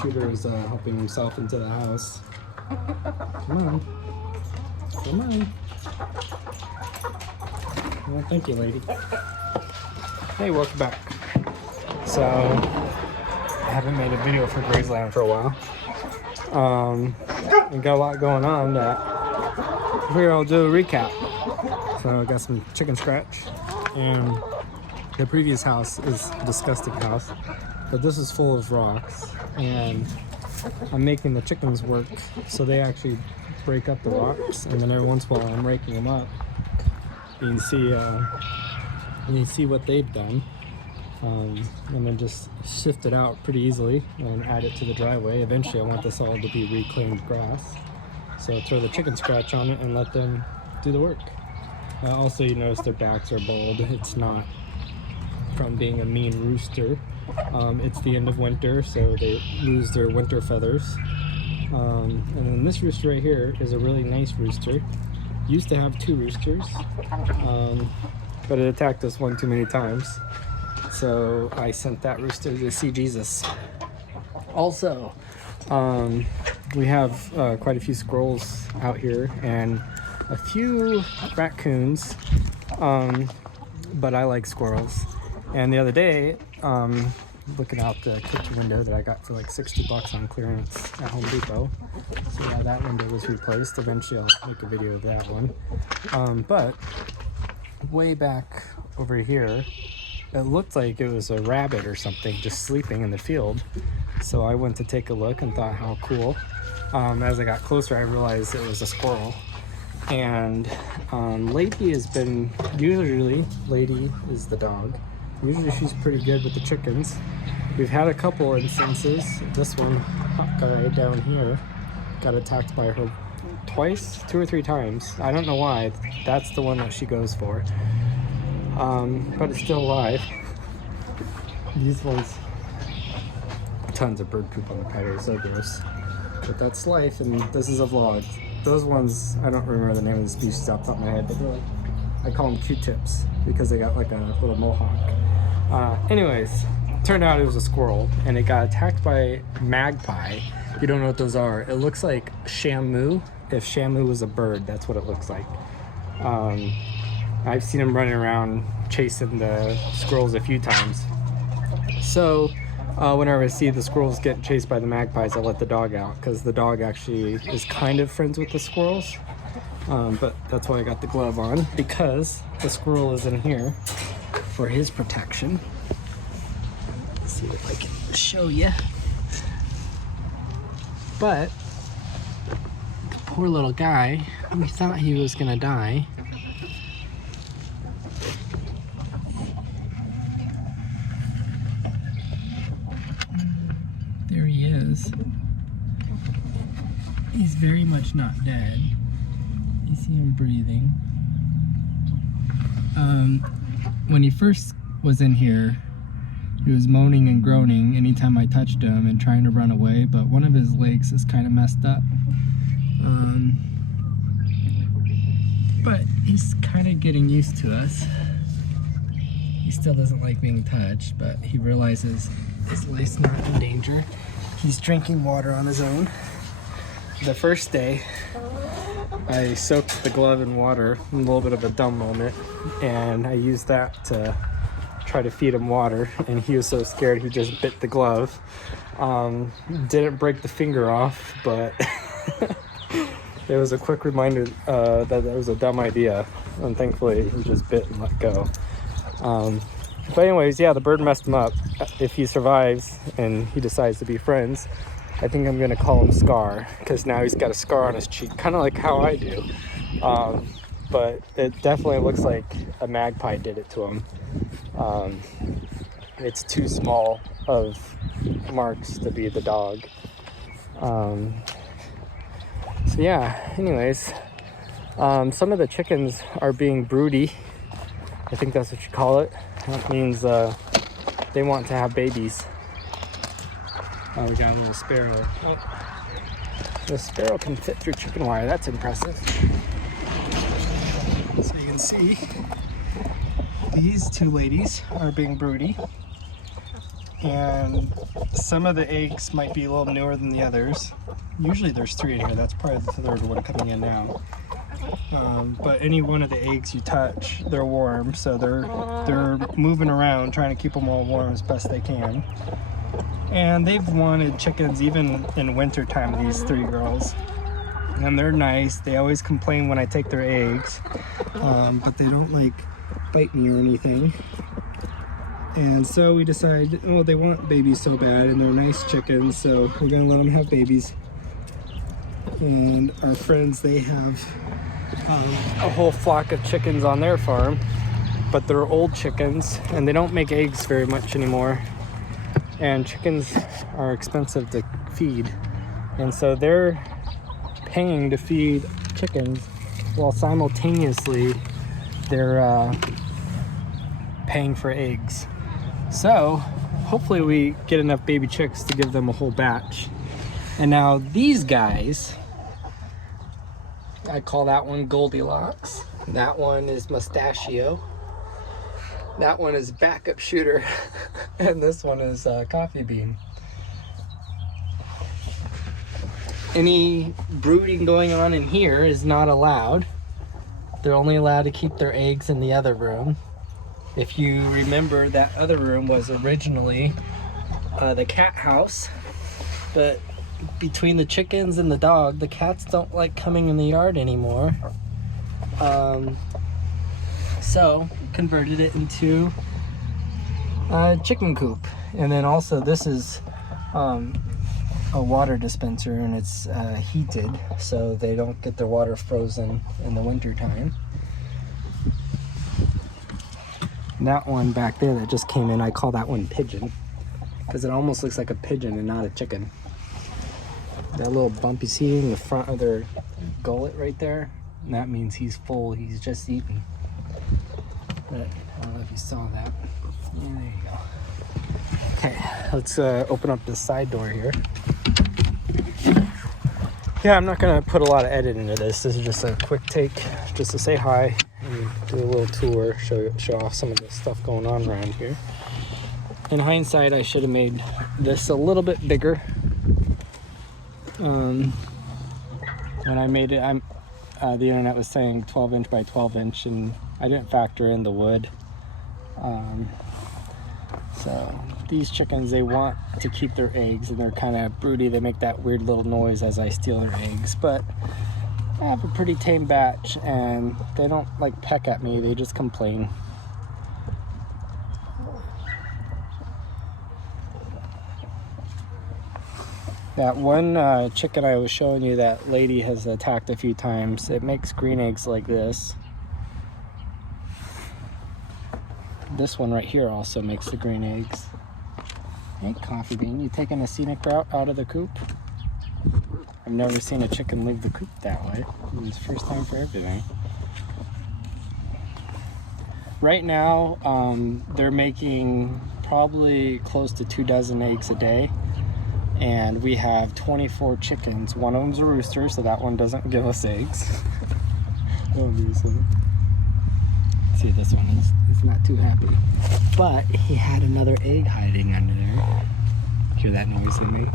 Shooter is helping himself into the house. Come on. Come on. Well, thank you, lady. Hey, welcome back. So, I haven't made a video for Grazeland for a while. We got a lot going on that here I'll do a recap. So I got some chicken scratch, and the previous house is a disgusting house, but this is full of rocks, and I'm making the chickens work so they actually break up the rocks, and then every once in a while I'm raking them up. You can see what they've done, and then just shift it out pretty easily and add it to the driveway. Eventually I want this all to be reclaimed grass, so throw the chicken scratch on it and let them do the work. Also, you notice their backs are bald. It's not from being a mean rooster. It's the end of winter, so they lose their winter feathers. And then this rooster right here is a really nice rooster. Used to have 2 roosters, but it attacked us one too many times. So I sent that rooster to see Jesus. Also, we have quite a few squirrels out here and a few raccoons, but I like squirrels. And the other day, looking out the kitchen window that I got for like 60 bucks on clearance at Home Depot. So yeah, that window was replaced. Eventually I'll make a video of that one. But way back over here, it looked like it was a rabbit or something just sleeping in the field. So I went to take a look and thought, how cool. As I got closer, I realized it was a squirrel. And Lady has been, usually Lady is the dog. Usually she's pretty good with the chickens. We've had a couple instances. This one, hot guy down here, got attacked by her twice, 2 or 3 times. I don't know why. That's the one that she goes for. But it's still alive. These ones, tons of bird poop on the patio, so gross. But that's life, and this is a vlog. Those ones, I don't remember the name of the species off the top of my head, but they're like, I call them Q-tips because they got like a little mohawk. Anyways, turned out it was a squirrel, and it got attacked by magpie. You don't know what those are. It looks like Shamu. If Shamu was a bird, that's what it looks like. I've seen them running around chasing the squirrels a few times. So whenever I see the squirrels getting chased by the magpies, I let the dog out, because the dog actually is kind of friends with the squirrels. But that's why I got the glove on, because the squirrel is in here for his protection. Let's see if I can show you. But the poor little guy, we thought he was gonna die. There he is. He's very much not dead. You see him breathing. When he first was in here, he was moaning and groaning anytime I touched him and trying to run away, but one of his legs is kind of messed up. But he's kind of getting used to us. He still doesn't like being touched, but he realizes his life's not in danger. He's drinking water on his own. The first day, I soaked the glove in water, a little bit of a dumb moment, and I used that to try to feed him water, and he was so scared he just bit the glove. Didn't break the finger off, but it was a quick reminder that that was a dumb idea, and thankfully he just bit and let go. But anyways, yeah, the bird messed him up. If he survives and he decides to be friends, I think I'm gonna call him Scar, because now he's got a scar on his cheek, kind of like how I do. But it definitely looks like a magpie did it to him. It's too small of marks to be the dog. So yeah, anyways, some of the chickens are being broody. I think that's what you call it. That means they want to have babies. We got a little sparrow. Oh, the sparrow can fit through chicken wire. That's impressive. So you can see these 2 ladies are being broody, and some of the eggs might be a little newer than the others. Usually there's 3 in here. That's probably the third one coming in now. But any one of the eggs you touch, they're warm, so they're moving around trying to keep them all warm as best they can. And they've wanted chickens even in winter time, these 3 girls. And they're nice. They always complain when I take their eggs, but they don't like bite me or anything. And so we decided, oh, they want babies so bad, and they're nice chickens, so we're gonna let them have babies. And our friends, they have a whole flock of chickens on their farm, but they're old chickens and they don't make eggs very much anymore. And chickens are expensive to feed, and so they're paying to feed chickens while simultaneously they're paying for eggs. So hopefully we get enough baby chicks to give them a whole batch. And now these guys, I call that one Goldilocks, that one is Mustachio, that one is Backup Shooter, and this one is Coffee Bean. Any brooding going on in here is not allowed. They're only allowed to keep their eggs in the other room. If you remember, that other room was originally the cat house, but between the chickens and the dog, the cats don't like coming in the yard anymore. So converted it into a chicken coop. And then also this is a water dispenser, and it's heated so they don't get their water frozen in the winter time. That one back there that just came in, I call that one Pigeon, because it almost looks like a pigeon and not a chicken. That little bump you see in the front of their gullet right there, and that means he's full, he's just eaten. But I don't know if you saw that. Yeah, there you go. Okay, let's open up this side door here. Yeah, I'm not gonna put a lot of edit into this. This is just a quick take, just to say hi and do a little tour, show off some of the stuff going on around here. In hindsight, I should have made this a little bit bigger. When I made it, the internet was saying 12 inch by 12 inch, and I didn't factor in the wood. So these chickens, they want to keep their eggs, and they're kind of broody. They make that weird little noise as I steal their eggs, but I have a pretty tame batch, and they don't like peck at me, they just complain. That one chicken I was showing you, that lady has attacked a few times. It makes green eggs like this. This one right here also makes the green eggs. Hey, Coffee Bean, you taking a scenic route out of the coop? I've never seen a chicken leave the coop that way. It's the first time for everything. Right now, they're making probably close to 24 eggs a day. And we have 24 chickens. One of them's a rooster, so that one doesn't give us eggs. Obviously. See, this one is not too happy. But he had another egg hiding under there. Hear that noise they make?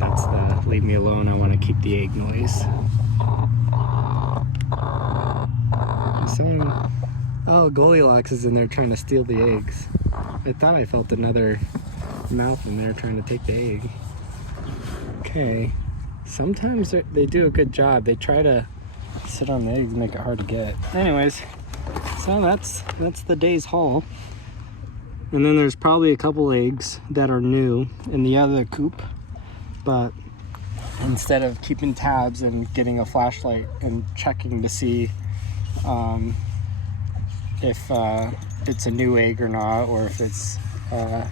That's the leave me alone, I want to keep the egg noise. Someone, oh, Goldilocks is in there trying to steal the eggs. I thought I felt another mouth in there trying to take the egg. Okay, sometimes they do a good job. They try to sit on the eggs and make it hard to get. Anyways, so that's the day's haul. And then there's probably a couple eggs that are new in the other coop, but instead of keeping tabs and getting a flashlight and checking to see if it's a new egg or not, or if it's a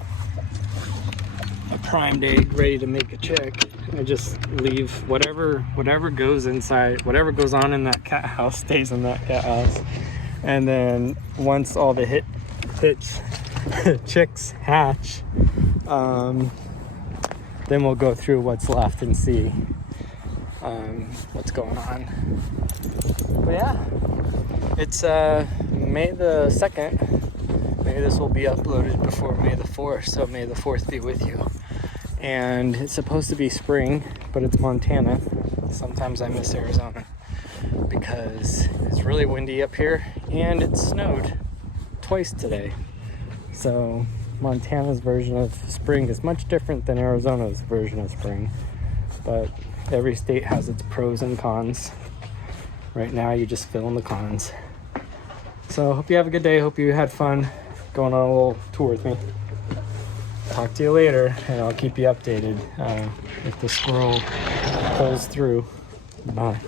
primed egg ready to make a chick, I just leave whatever goes inside, whatever goes on in that cat house stays in that cat house. And then once all the chicks hatch, then we'll go through what's left and see what's going on. But yeah, it's May the 2nd, Maybe this will be uploaded before May the 4th, so May the 4th be with you. And it's supposed to be spring, but it's Montana. Sometimes I miss Arizona because it's really windy up here and it snowed twice today. So Montana's version of spring is much different than Arizona's version of spring, but every state has its pros and cons. Right now you just fill in the cons. So hope you have a good day. Hope you had fun going on a little tour with me. Talk to you later, and I'll keep you updated if the squirrel pulls through. Bye.